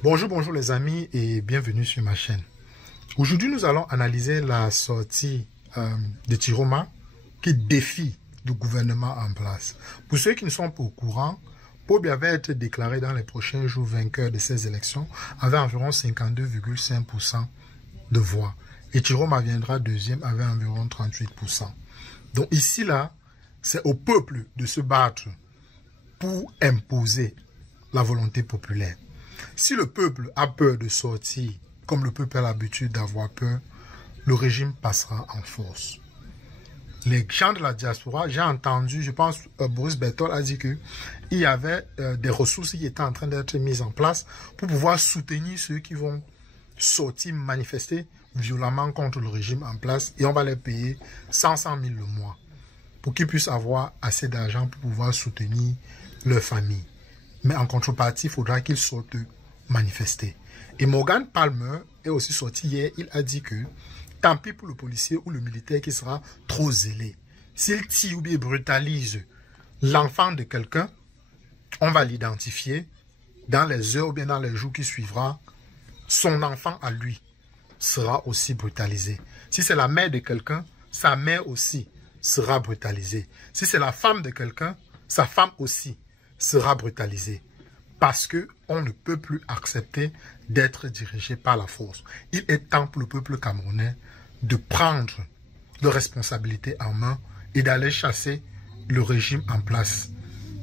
Bonjour les amis et bienvenue sur ma chaîne. Aujourd'hui, nous allons analyser la sortie de Chiroma qui défie le gouvernement en place. Pour ceux qui ne sont pas au courant, Paul Biya va être déclaré dans les prochains jours vainqueur de ces élections avec environ 52,5% de voix. Et Chiroma viendra deuxième avec environ 38%. Donc ici, là, c'est au peuple de se battre pour imposer la volonté populaire. Si le peuple a peur de sortir, comme le peuple a l'habitude d'avoir peur, le régime passera en force. Les gens de la diaspora, j'ai entendu, je pense, Boris Berthold a dit qu'il y avait des ressources qui étaient en train d'être mises en place pour pouvoir soutenir ceux qui vont sortir, manifester violemment contre le régime en place et on va les payer 100 000 le mois pour qu'ils puissent avoir assez d'argent pour pouvoir soutenir leur famille. Mais en contrepartie, il faudra qu'ils sortent manifester. Et Morgan Palmer est aussi sorti hier, il a dit que tant pis pour le policier ou le militaire qui sera trop zélé. S'il tire ou bien brutalise l'enfant de quelqu'un, on va l'identifier dans les heures ou bien dans les jours qui suivront. Son enfant à lui sera aussi brutalisé. Si c'est la mère de quelqu'un, sa mère aussi sera brutalisée. Si c'est la femme de quelqu'un, sa femme aussi sera brutalisée. Parce qu'on ne peut plus accepter d'être dirigé par la force. Il est temps pour le peuple camerounais de prendre leurs responsabilités en main et d'aller chasser le régime en place.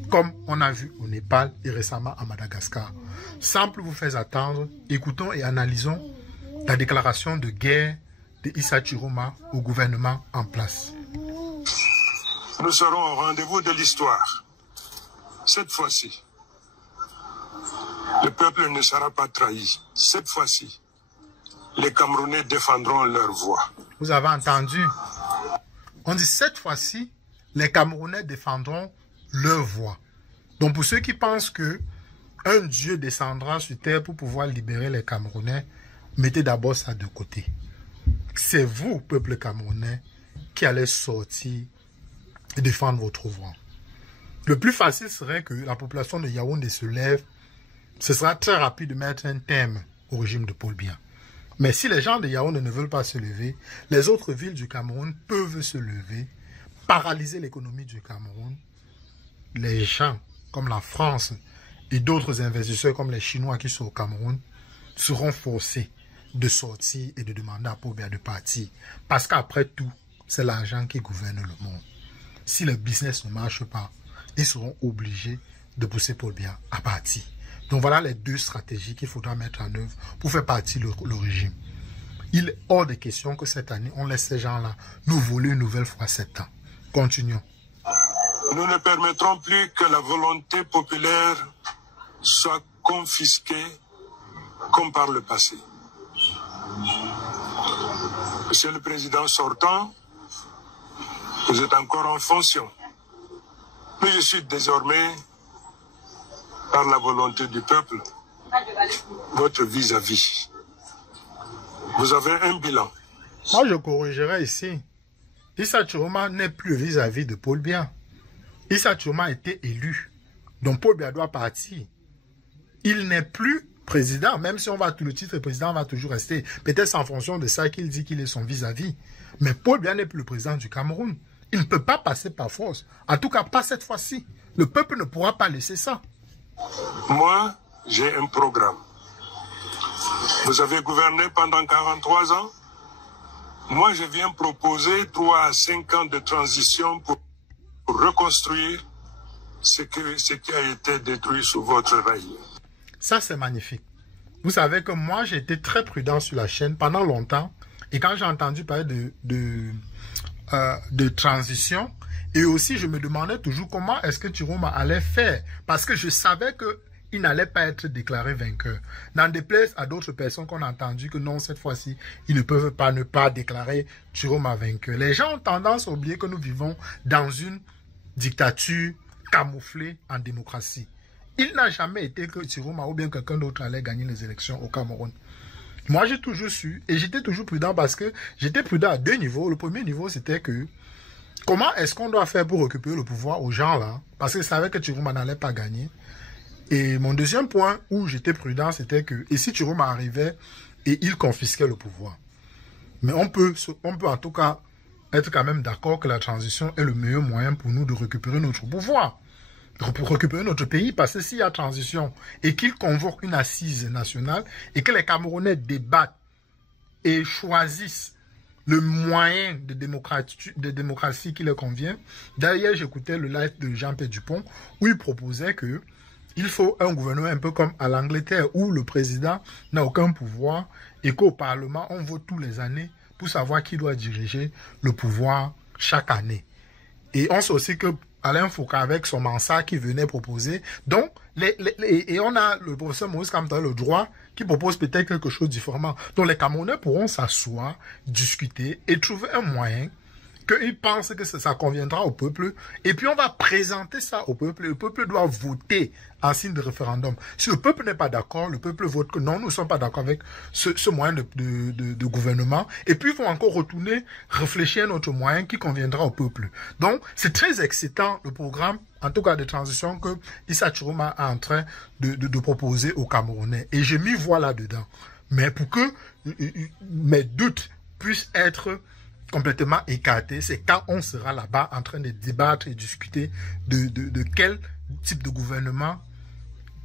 Comme on a vu au Népal et récemment à Madagascar. Sans plus vous faire attendre, écoutons et analysons la déclaration de guerre de Issa Chiroma au gouvernement en place. Nous serons au rendez-vous de l'histoire. Cette fois-ci, le peuple ne sera pas trahi. Cette fois-ci, les Camerounais défendront leur voix. Vous avez entendu? On dit cette fois-ci, les Camerounais défendront leur voix. Donc pour ceux qui pensent que un Dieu descendra sur terre pour pouvoir libérer les Camerounais, mettez d'abord ça de côté. C'est vous, peuple camerounais, qui allez sortir et défendre votre voix. Le plus facile serait que la population de Yaoundé se lève. Ce sera très rapide de mettre un terme au régime de Paul Biya. Mais si les gens de Yaoundé ne veulent pas se lever, les autres villes du Cameroun peuvent se lever, paralyser l'économie du Cameroun. Les gens comme la France et d'autres investisseurs comme les Chinois qui sont au Cameroun seront forcés de sortir et de demander à Paul Biya de partir. Parce qu'après tout, c'est l'argent qui gouverne le monde. Si le business ne marche pas, ils seront obligés de pousser Paul Biya à partir. Donc voilà les deux stratégies qu'il faudra mettre en œuvre pour faire partir le régime. Il est hors de question que cette année, on laisse ces gens-là nous voler une nouvelle fois 7 ans. Continuons. Nous ne permettrons plus que la volonté populaire soit confisquée comme par le passé. Monsieur le Président sortant, vous êtes encore en fonction. Mais je suis désormais, par la volonté du peuple, votre vis-à-vis. Vous avez un bilan. Moi, je corrigerai ici. Issa Chiroma n'est plus vis-à-vis de Paul Biya. Issa Chiroma a été élu. Donc Paul Biya doit partir. Il n'est plus président. Même si on va tout le titre président, va toujours rester. Peut-être en fonction de ça qu'il dit qu'il est son vis-à-vis. Mais Paul Biya n'est plus le président du Cameroun. Il ne peut pas passer par force. En tout cas, pas cette fois-ci. Le peuple ne pourra pas laisser ça. Moi, j'ai un programme. Vous avez gouverné pendant 43 ans. Moi, je viens proposer 3 à 5 ans de transition pour reconstruire ce qui a été détruit sous votre règne. Ça, c'est magnifique. Vous savez que moi, j'ai été très prudent sur la chaîne pendant longtemps. Et quand j'ai entendu parler de transition, et aussi je me demandais toujours comment est-ce que Chiroma allait faire. Parce que je savais qu'il n'allait pas être déclaré vainqueur. N'en déplaise à d'autres personnes qu'on a entendu que non, cette fois-ci, ils ne peuvent pas ne pas déclarer Chiroma vainqueur. Les gens ont tendance à oublier que nous vivons dans une dictature camouflée en démocratie. Il n'a jamais été que Chiroma ou bien quelqu'un d'autre allait gagner les élections au Cameroun. Moi, j'ai toujours su, et j'étais toujours prudent parce que j'étais prudent à 2 niveaux. Le premier niveau, c'était que comment est-ce qu'on doit faire pour récupérer le pouvoir aux gens là? Parce que je savais que Chiroma n'allait pas gagner. Et mon deuxième point où j'étais prudent, c'était que, et si Chiroma arrivait et il confisquait le pouvoir. Mais on peut en tout cas être quand même d'accord que la transition est le meilleur moyen pour nous de récupérer notre pouvoir, pour récupérer notre pays, parce que s'il y a transition et qu'il convoque une assise nationale et que les Camerounais débattent et choisissent le moyen de démocratie qui leur convient. D'ailleurs, j'écoutais le live de Jean-Pierre Dupont où il proposait que il faut un gouvernement un peu comme à l'Angleterre où le président n'a aucun pouvoir et qu'au Parlement, on vote tous les années pour savoir qui doit diriger le pouvoir chaque année. Et on sait aussi que Alain Foucault avec son Mansa qui venait proposer. Donc, et on a le professeur Maurice Kamto, le droit, qui propose peut-être quelque chose de différent. Donc, les Camerounais pourront s'asseoir, discuter et trouver un moyen qu'ils pensent que ça conviendra au peuple. Et puis, on va présenter ça au peuple. Le peuple doit voter en signe de référendum. Si le peuple n'est pas d'accord, le peuple vote que non, nous ne sommes pas d'accord avec ce moyen de gouvernement. Et puis, ils vont encore retourner, réfléchir à notre moyen qui conviendra au peuple. Donc, c'est très excitant, le programme, en tout cas de transition, que Issa Chiroma est en train de proposer aux Camerounais. Et je m'y vois là-dedans. Mais pour que mes doutes puissent être complètement écarté, c'est quand on sera là-bas en train de débattre et discuter de quel type de gouvernement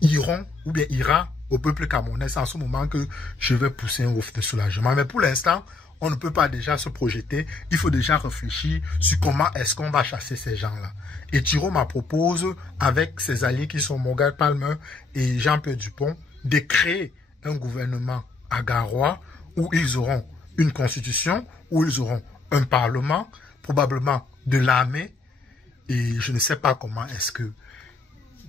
ira au peuple camerounais. C'est en ce moment que je vais pousser un ouf de soulagement. Mais pour l'instant, on ne peut pas déjà se projeter. Il faut déjà réfléchir sur comment est-ce qu'on va chasser ces gens-là. Et Chiroma propose, avec ses alliés qui sont Morgan Palmer et Jean-Pierre Dupont, de créer un gouvernement à Garoua où ils auront une constitution, où ils auront un parlement, probablement de l'armée, et je ne sais pas comment est-ce que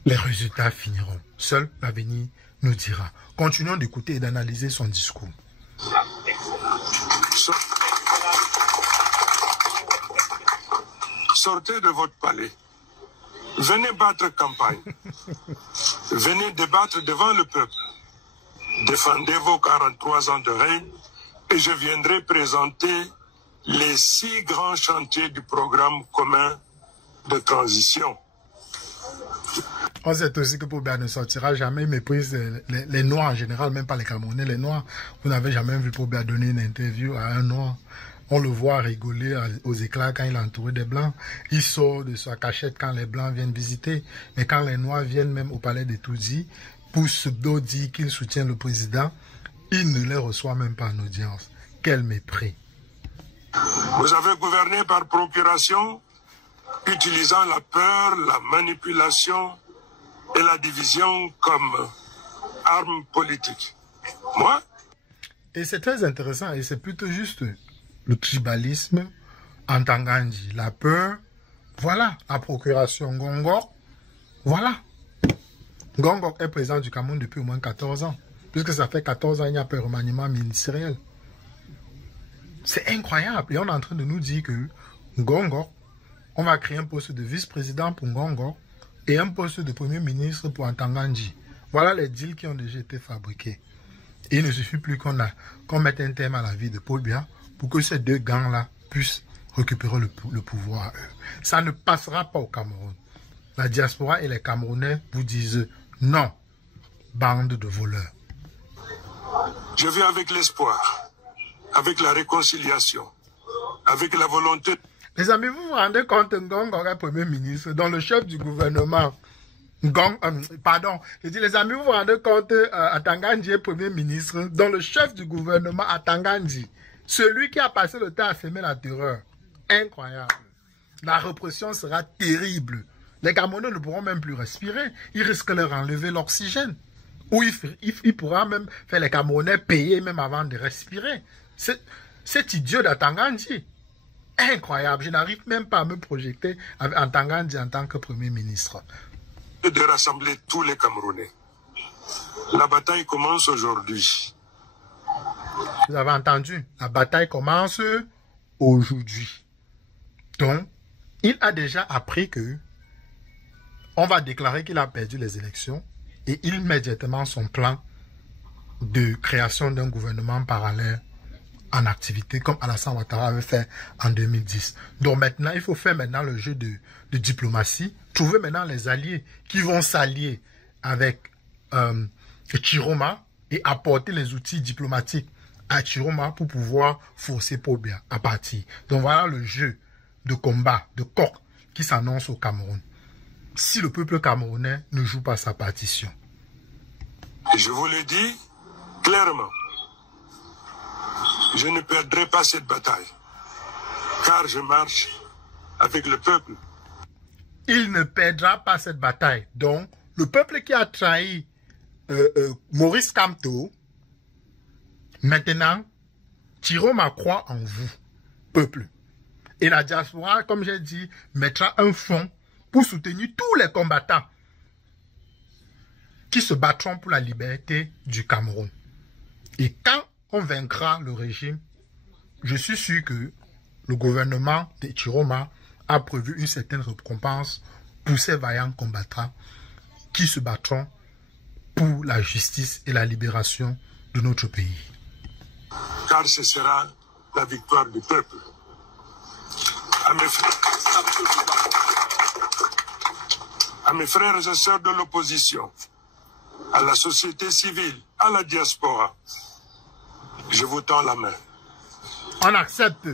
les résultats finiront. Seul l'avenir nous dira. Continuons d'écouter et d'analyser son discours. Sortez de votre palais. Venez battre campagne. Venez débattre devant le peuple. Défendez vos 43 ans de règne et je viendrai présenter les 6 grands chantiers du programme commun de transition. On sait aussi que Paul Biya ne sortira jamais, il méprise les Noirs en général, même pas les Camerounais, les Noirs. Vous n'avez jamais vu Paul Biya donner une interview à un Noir. On le voit rigoler aux éclats quand il est entouré des Blancs. Il sort de sa cachette quand les Blancs viennent visiter. Mais quand les Noirs viennent même au palais de Toudzi, pour dire qu'il soutient le président, il ne les reçoit même pas en audience. Quel mépris. Vous avez gouverné par procuration, utilisant la peur, la manipulation et la division comme arme politique. Moi? Et c'est très intéressant et c'est plutôt juste le tribalisme en Tangandji. La peur, voilà, la procuration Ngongor, voilà. Ngongor est président du Cameroun depuis au moins 14 ans. Puisque ça fait 14 ans, il n'y a pas de remaniement ministériel. C'est incroyable. Et on est en train de nous dire que Ngongor, on va créer un poste de vice-président pour Ngongor et un poste de premier ministre pour Ntangandji. Voilà les deals qui ont déjà été fabriqués. Et il ne suffit plus qu'on mette un terme à la vie de Paul Biya pour que ces deux gangs-là puissent récupérer le pouvoir à eux. Ça ne passera pas au Cameroun. La diaspora et les Camerounais vous disent non, bande de voleurs. Je vis avec l'espoir, avec la réconciliation, avec la volonté. Les amis, vous vous rendez compte, Ngongor est Premier ministre, dont le chef du gouvernement, les amis, vous vous rendez compte, Ntangandji est Premier ministre, dont le chef du gouvernement, Ntangandji, celui qui a passé le temps à semer la terreur. Incroyable. La répression sera terrible. Les Camerounais ne pourront même plus respirer. Ils risquent de leur enlever l'oxygène. Ou il pourra même faire les Camerounais payer même avant de respirer. C'est idiot d'Ntangandji. Incroyable. Je n'arrive même pas à me projeter avec Ntangandji en tant que Premier ministre. De rassembler tous les Camerounais. La bataille commence aujourd'hui. Vous avez entendu? La bataille commence aujourd'hui. Donc, il a déjà appris que on va déclarer qu'il a perdu les élections et il met directement son plan de création d'un gouvernement parallèle en activité comme Alassane Ouattara avait fait en 2010. Donc maintenant, il faut faire maintenant le jeu de diplomatie, trouver maintenant les alliés qui vont s'allier avec Chiroma et apporter les outils diplomatiques à Chiroma pour pouvoir forcer Paul Biya à partir. Donc voilà le jeu de combat, de coq qui s'annonce au Cameroun. Si le peuple camerounais ne joue pas sa partition. Je vous le dis clairement, je ne perdrai pas cette bataille, car je marche avec le peuple. Il ne perdra pas cette bataille. Donc, le peuple qui a trahi Maurice Kamto, maintenant, Chiroma croit en vous, peuple. Et la diaspora, comme j'ai dit, mettra un fonds pour soutenir tous les combattants qui se battront pour la liberté du Cameroun. Et quand on vaincra le régime, je suis sûr que le gouvernement de Chiroma a prévu une certaine récompense pour ces vaillants combattants qui se battront pour la justice et la libération de notre pays. Car ce sera la victoire du peuple. À mes frères et sœurs de l'opposition, à la société civile, à la diaspora, je vous tends la main. On accepte.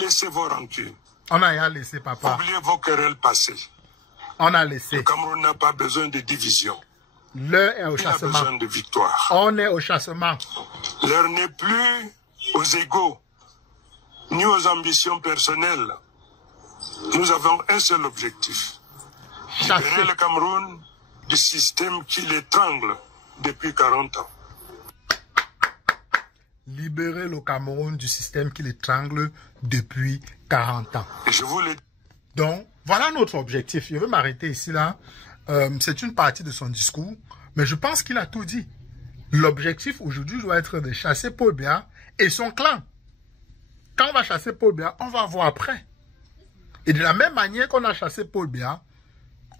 Laissez vos rancunes. On a rien laissé, papa. Oubliez vos querelles passées. On a laissé. Le Cameroun n'a pas besoin de division. L'heure est au Il a chassement. besoin de victoire. On est au chassement. L'heure n'est plus aux égos, ni aux ambitions personnelles. Nous avons un seul objectif. Libérer le Cameroun du système qui l'étrangle depuis 40 ans. Libérer le Cameroun du système qui l'étrangle depuis 40 ans. Et je vous le dis. Donc, voilà notre objectif. Je vais m'arrêter ici, là. C'est une partie de son discours, mais je pense qu'il a tout dit. L'objectif aujourd'hui doit être de chasser Paul Biya et son clan. Quand on va chasser Paul Biya, on va voir après. Et de la même manière qu'on a chassé Paul Biya,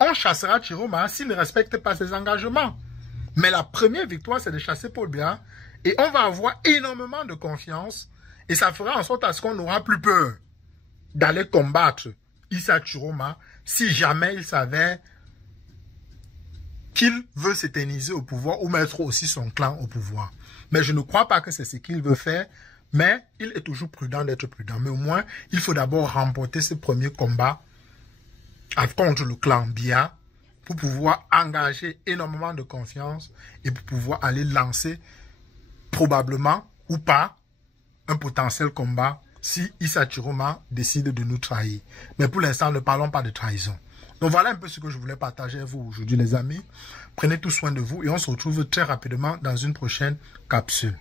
on chassera Chiroma s'il ne respecte pas ses engagements. Mais la première victoire, c'est de chasser Paul Biya. Et on va avoir énormément de confiance. Et ça fera en sorte à ce qu'on n'aura plus peur d'aller combattre Issa Chiroma si jamais il s'avère qu'il veut s'éterniser au pouvoir ou mettre aussi son clan au pouvoir. Mais je ne crois pas que c'est ce qu'il veut faire. Mais il est toujours prudent d'être prudent. Mais au moins, il faut d'abord remporter ce premier combat contre le clan Biya pour pouvoir engager énormément de confiance et pour pouvoir aller lancer probablement ou pas un potentiel combat si Issa Chiroma décide de nous trahir. Mais pour l'instant, ne parlons pas de trahison. Donc voilà un peu ce que je voulais partager avec vous aujourd'hui, les amis. Prenez tout soin de vous et on se retrouve très rapidement dans une prochaine capsule.